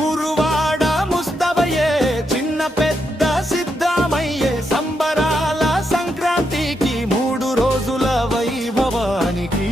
ఊరువాడ ముస్తబయ్యే చిన్న పెద్ద సిద్ధమయ్యే సంబరాల సంక్రాంతికి 3 రోజుల వైభవానికి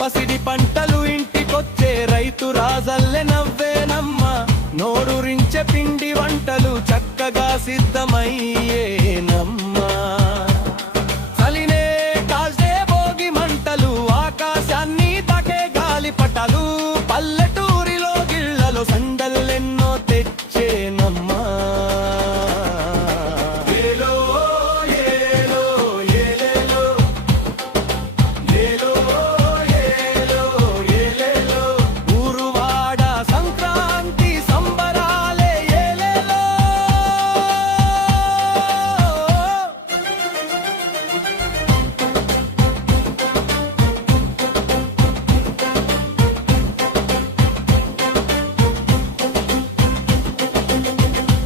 పసిడి పంటలు ఇంటికొచ్చే రైతు రాజల్లె నవ్వేనమ్మ నోరూరించే పిండి వంటలు చక్కగా సిద్ధమయ్యేనమ్మా చలినే కాల్చే భోగి మంటలు ఆకాశాన్ని తాకే గాలిపటాలు పల్లెటూరిలో గిళ్ళలో సందల్లెన్నో తెచ్చేనమ్మా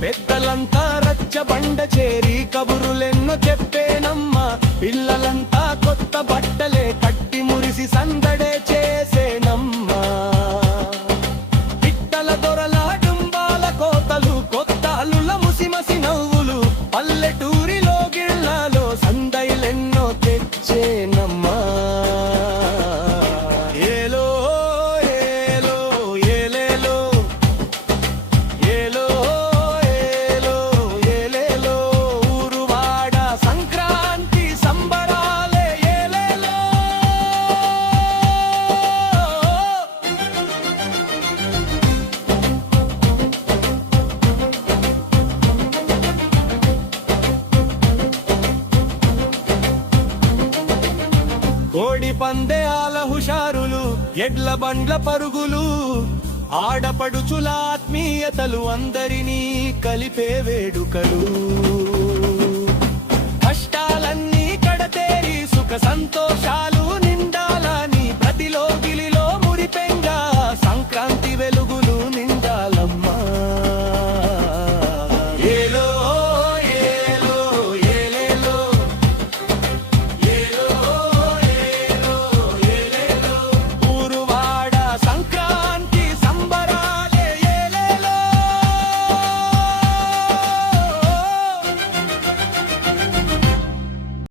పెద్దలంతా రచ్చబండ చేరి కబురులెన్నో చెప్పేనమ్మా పిల్లలంతా కొత్త బట్టలే కట్టి మురిసి సందడే చేసేనమ్మా పిట్టల దొరల డుంబాల కోతలు కొత్త అల్లుల ముసిమసి నవ్వులు పల్లెటూరిలో గిళ్ళలో సందైలెన్నో తెచ్చేనమ్మా కోడి పందేయాల హుషారులు ఎడ్ల బండ్ల పరుగులు ఆడపడుచుల ఆత్మీయతలు అందరినీ కలిపే వేడుకలు కష్టాలన్నీ కడతేరి సుఖ సంతోషాలు